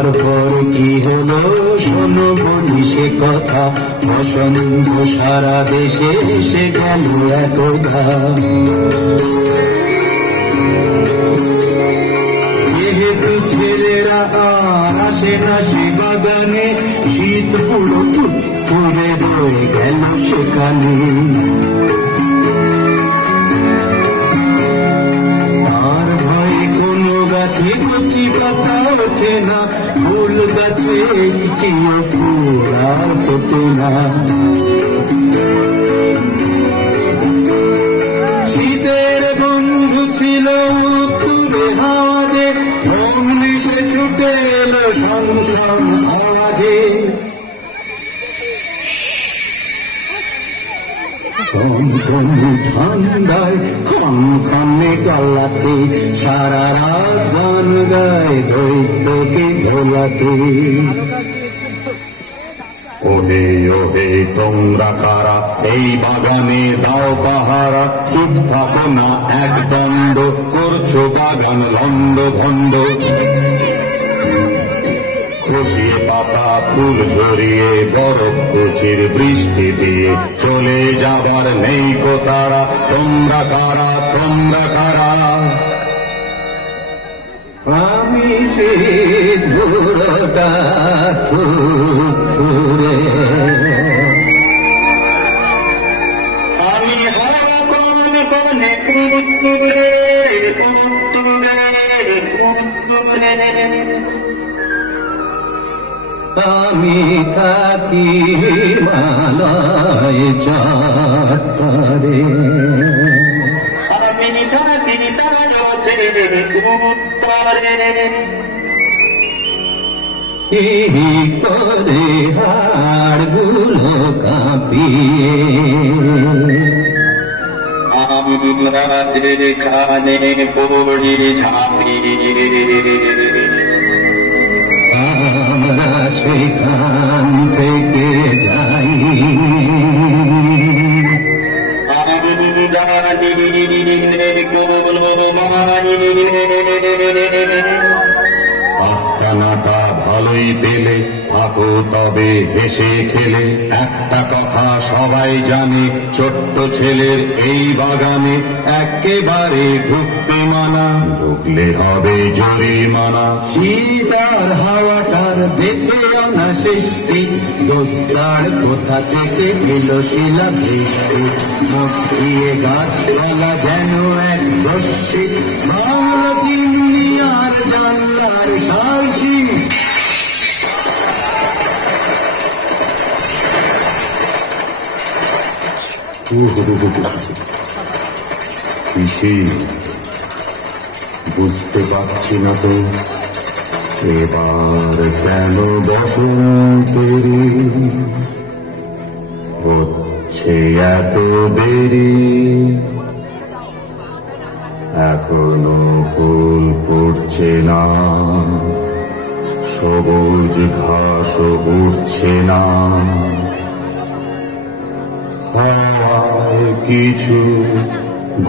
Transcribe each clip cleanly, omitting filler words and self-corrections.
তারপর কি হলো শোনো বলি সে কথা, বসন্ত সারা দেশে এসে গেল এতটা। যেহেতু ছেলেরা আর আসে না সে বাগানে, শীত পুরো করে রয়ে গেল সেখানে। তার ভয়ে কোনো গাছে কচি পাতা ওঠে না, ফুল গাছে চিনো ফুল আর ফোটে না। শীতের বন্ধু ছিল উত্তুরে হাওয়াতে, অমনি সে ছুটে এলো সংসার আওয়াজে। ঠান্ডায় খনখনে গলাতে সারা রাত গান গায় দৈত্যকে ভোলাতে। ওহে ওহে তোমরা কারা এই বাগানে দাও পাহারা, চুপ থাকো না এক দণ্ড, করছো বাগান লন্ড ভন্ড। খুশিয়ে পাতা ফুল ঝরিয়ে বরফ কুচির বৃষ্টি দিয়ে চলে যাবার নেই কো তারা। তোমরা কারা তোমরা কারা? আমি শীত বুড়োটা থুরে, আমি হরা কোন কোন আমি থাকি হিমালয় চত্বরে, আমি থাকি তারাজের উত্তরে, এই করে হাড়গুলো কাঁপিয়ে আমরা যেখানে পড়ি ঝাঁপিয়ে, আমরা সেখান থেকে যাই, আস্তানাটা ভালোই পেলে থাকো তবে হেসে খেলে, একটা কথা সবাই জানে ছোট্ট ছেলের এই বাগানে একেবারে ঢুকতে মানা, ঢুকলে হবে জরিমানা। শীতার হাওয়াটার দেখে আনা সৃষ্টি, দোদ্দার কোথা থেকে এলো শিলা বৃষ্টি, মুখিয়ে গাছপালা যেন এক দস্যি, বাংলা চিমনি আর জানলার সাক্ষী। পিসি বুঝতে পারছি না তো এবার কেন বসন্তেরি হচ্ছে এত দেরি, এখনো ফুল ফুটছে না, সবুজ ঘাস উঠছে না, হাওয়ায় কিছু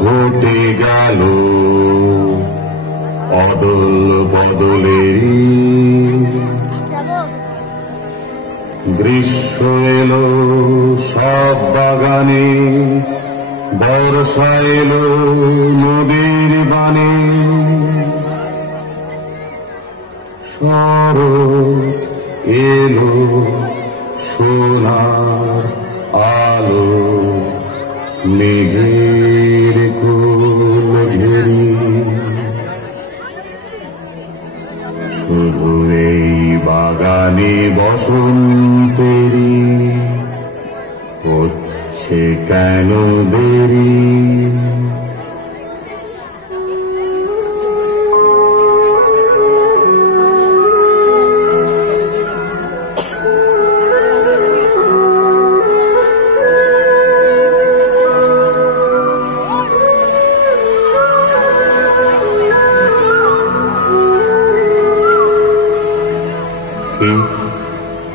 ঘটে গেল অদল বদলেরই, গ্রীষ্ম এলো সব বাগানে, বর্ষা এলো নদীর বানে, শরৎ এলো সোনার আলো, মেঘের কোল ঘেরি, শুধু এই বাগানে বসন্তেরি হচ্ছে কেন দেরি।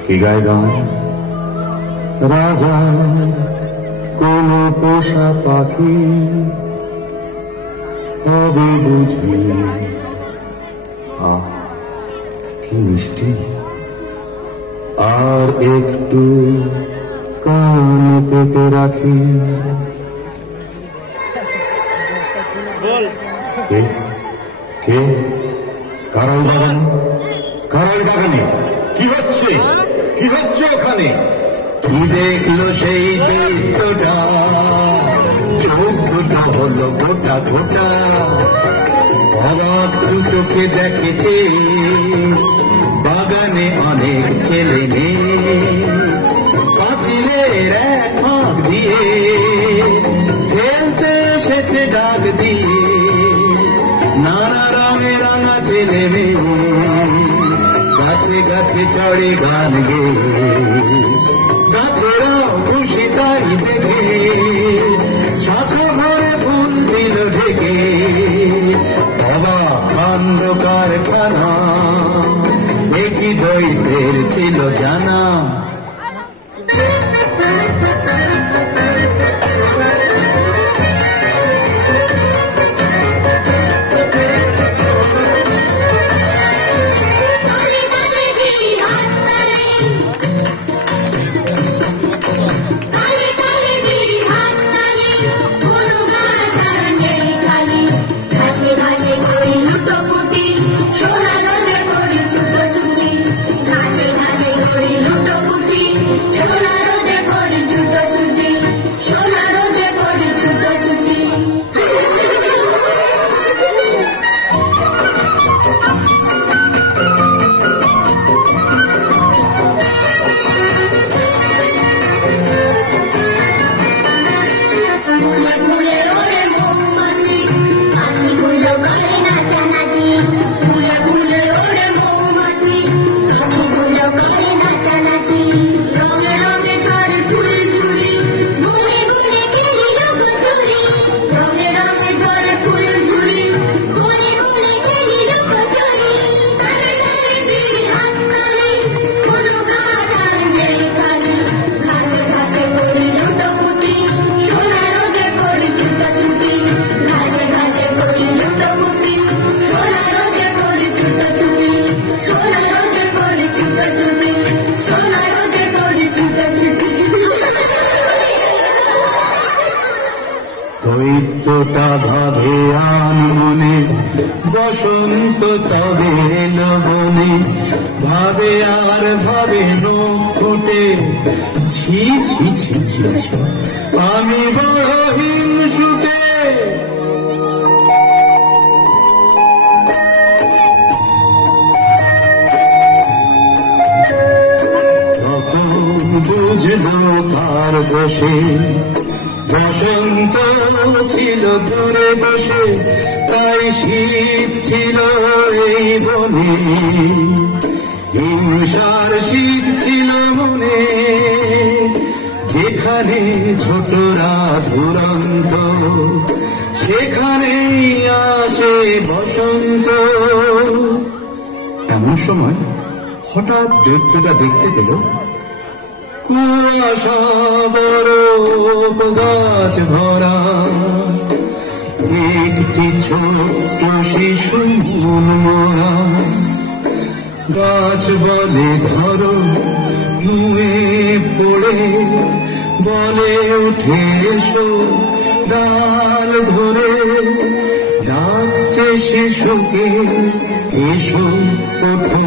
কি গায় গান? রাজা কোন পোষা পাখি হবে বুঝি, আহ কি মিষ্টি, আর একটু কান পেতে রাখি। কে কে কারাল বাগানে, কারাল বাগানে কি হচ্ছে, কি হচ্ছে ওখানে? কি দেখলো সেই দৈত্যটা, চোখ দুটো হলো গোটা গোটা, অবাক দু চোখে দেখেছে বাগানে অনেক ছেলে মেয়ে, পাঁচিলের এক ফাঁক দিয়ে খেলতে এসেছে ডাক দিয়ে, নানা রঙে রাঙা ছেলে মেয়ে গাছে গাছে চড়ে গান গে, গাছেরাও খুশি তাই দেখে, শাখা ভরে ফুল দিল ঢেকে, বাবা অন্ধকার খানা একই দৈত্যের ছিল জানা। বসন্ত তবে এলো বনে, ভাবে আর ভাবে নখ ফুটে, ছি ছি ছি ছি ছি, আমি বড় হিংসুটে। তখন বুঝলো তার বসে, বসন্ত ছিল দূরে বসে, তাই শীত ছিল এই বনে, হিংসার শীত ছিল মনে। যেখানে ছোটরা দুরন্ত, সেখানেই আসে বসন্ত। এমন সময় হঠাৎ দৈত্যটা দেখতে পেল কুয়াশা বরফ গাছ ভরা, একটি ছোট্ট শিশু মন মরা। গাছ বলে ধরো, নুয়ে পড়ে বলে উঠে এসো, ডাল ধরে ডাকছে শিশুকে এসো ওঠো।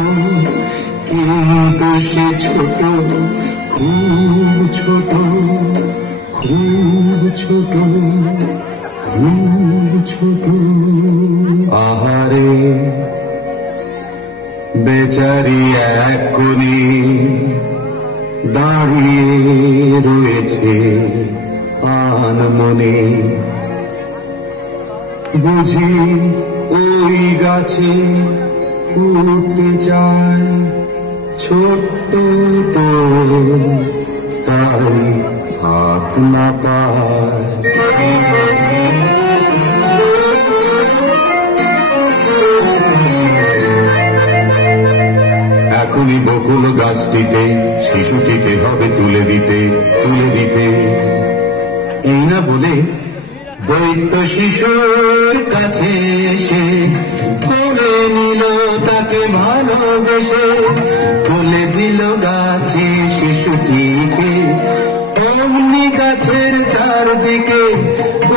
কিন্তু সে ছোট, খুব ছোট, খুব ছোট, খুব ছোট। আহারে বেচারি এক কোণে দাঁড়িয়ে রয়েছে আনমনে। বুঝি ওই গাছে উঠতে চায়, ছোট্ট তো তাই হাত না পায়। এখনই বকুল গাছটিতে শিশুটিকে হবে তুলে দিতে, তুলে দিতে। এই না বলে দৈত্য শিশুর কাছে এসে করে নিল তাকে ভালোবেসে, তুলে দিল গাছে শিশুটিকে। অমনি গাছের চারদিকে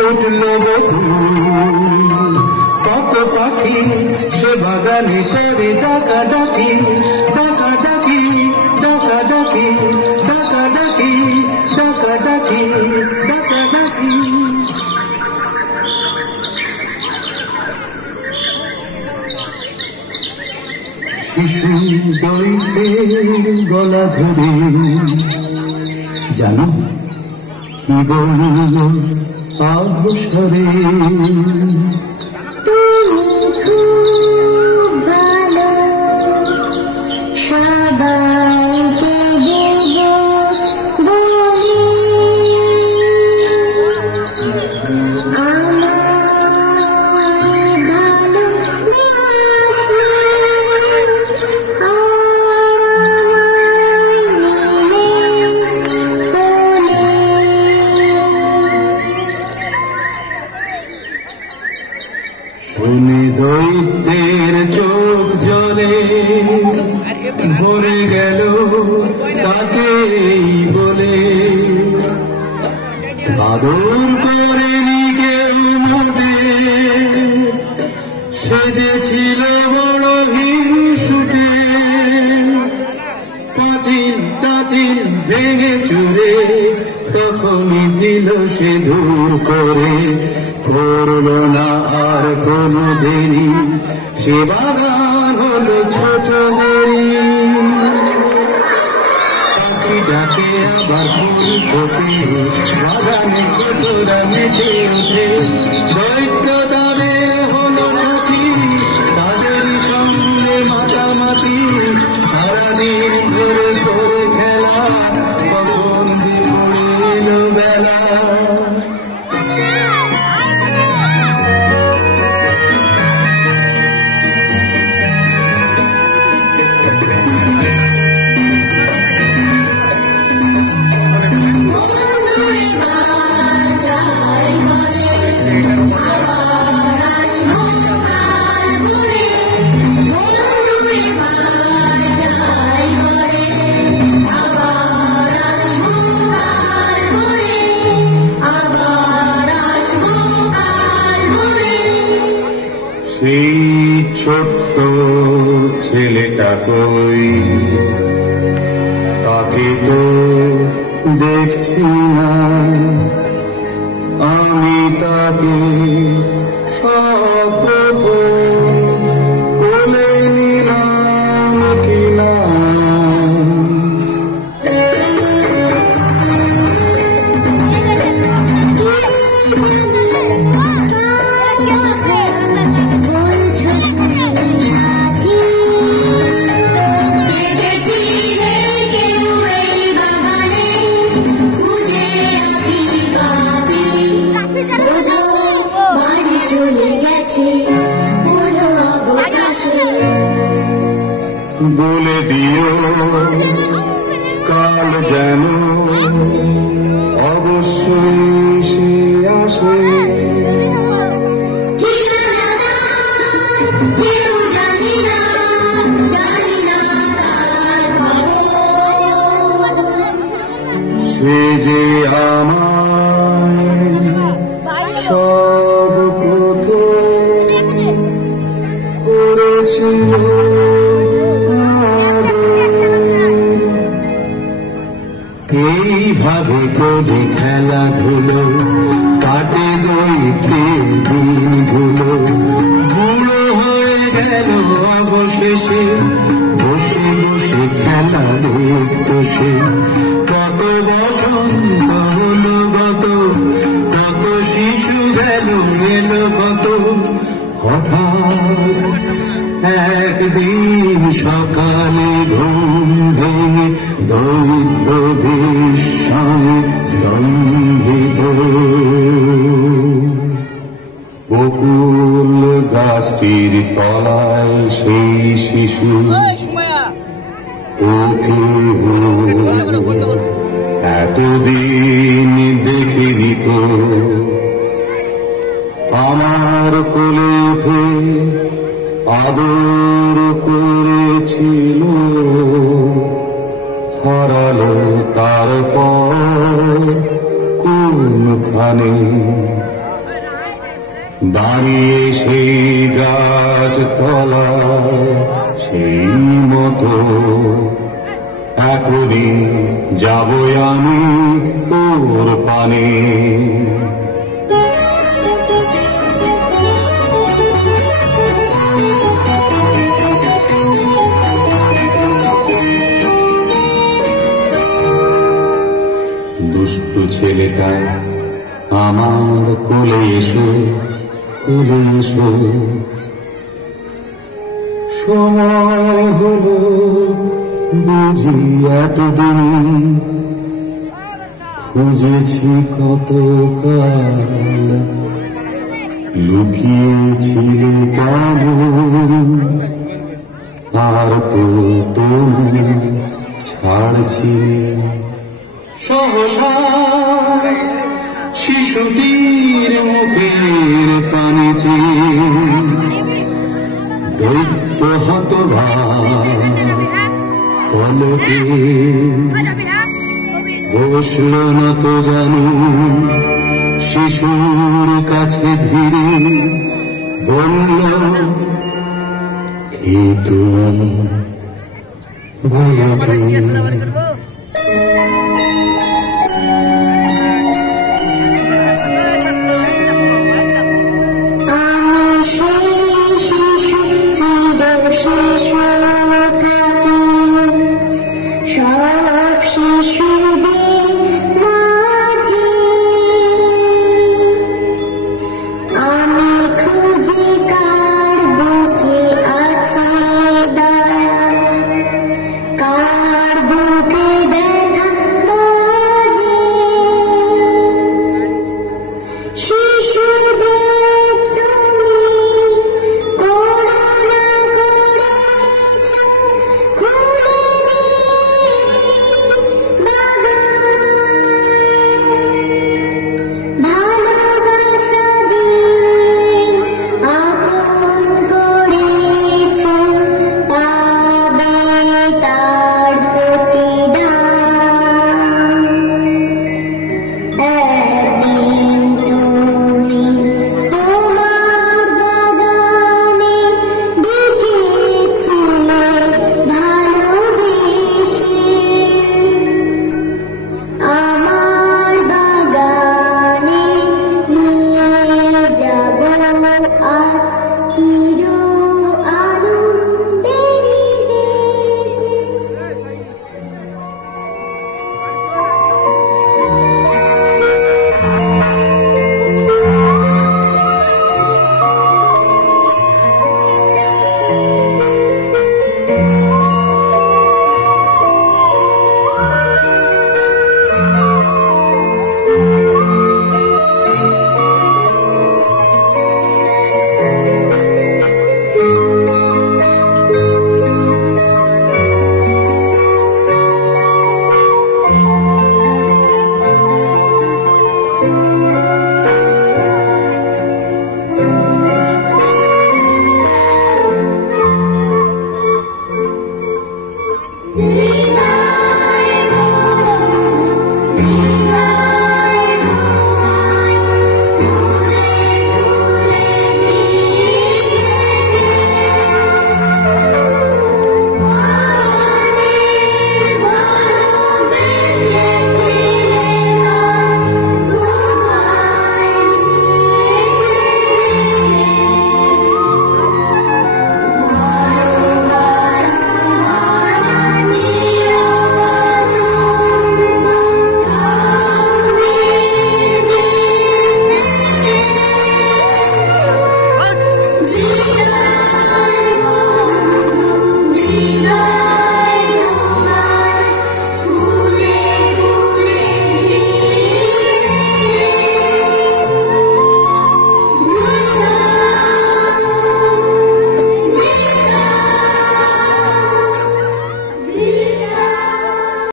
উঠল বকুল, কত পাখি সে বাগানে করে ডাকাডাকি, ডাকাডাকি, ডাকাডাকি, ডাকাডাকি, ডাকাডাকি, ডাকাডাকি। শিশু দৈত্যের গলা ধরে জানো কি বলল আঘোষরে, তুমি খুব ভালো, সবাইকে দেব বলি, আমায় ভালোবাসলে শুনে দৈত্যের চোখ জলে ভরে গেল তাকেই বলে, আদর করেনি কেউ মোটে, সেজেছিল বড় হিংসুটে। পাঁচিল টাচিল ভেঙে চুরে তখনই দিল সে দূর করে, করল না আর কোনো দেরি, সে বাগান হলো ছোট দেরি। পাখি ডাকে আবার ফুল ফোটে, বাগানে ছোটরা মেতে ওঠে। দৈত্য তাদের হলো সাথী, তাদের সঙ্গে মাতামাতি, সারাদিন ধরে করে খেলা, কখন পড়ে এলো বেলা। Bye. সেই ছোট্ট ছেলেটা কই, তাকে তো দেখছি না, আমি তাকে সর্বপ্রথম কোলে নিলাম কিনা। বলে দিও কাল যেন অবশ্যই সে আসে। সে যে আমায় সব প্রথম করেছিল। এইভাবে তো যে খেলাধুলো কাটে দৈতে দিনগুলো, বুড়ো হয়ে গেল অবশেষে বসে বসে খেলা দেখত সে। কত বসন্ত হলো গত, কত শিশু গেল এলো কত। হঠাৎ একদিন সকালে ঘুম ভেঙে দৈত্য বিস্ময়ে স্তম্ভিত, বকুল গাছটির তলায় সেই শিশু ওকে এতদিন দেখিনি তো। আমার কোলে উঠে আদর করেছিল, হারালো তারপর কোনখানে। দাঁড়িয়ে সেই গাছ তলায় সেই মতো এখনই যাবো আমি ওর পানে। দুষ্টু ছেলেটা আমার কোলে এসো, কোলে এসো। সময় হলো বুঝি এতদিন, খুঁজেছি কতকাল, লুকিয়েছিলে কেমন, আর তো তুমি ছাড়ছিলে। সহসা শিশুটির মুখের পানে দৈত্য হতভাগ পলকে বসল না তো জানো শিশুর কাছে ধীরে বলল, কে তুমি বলো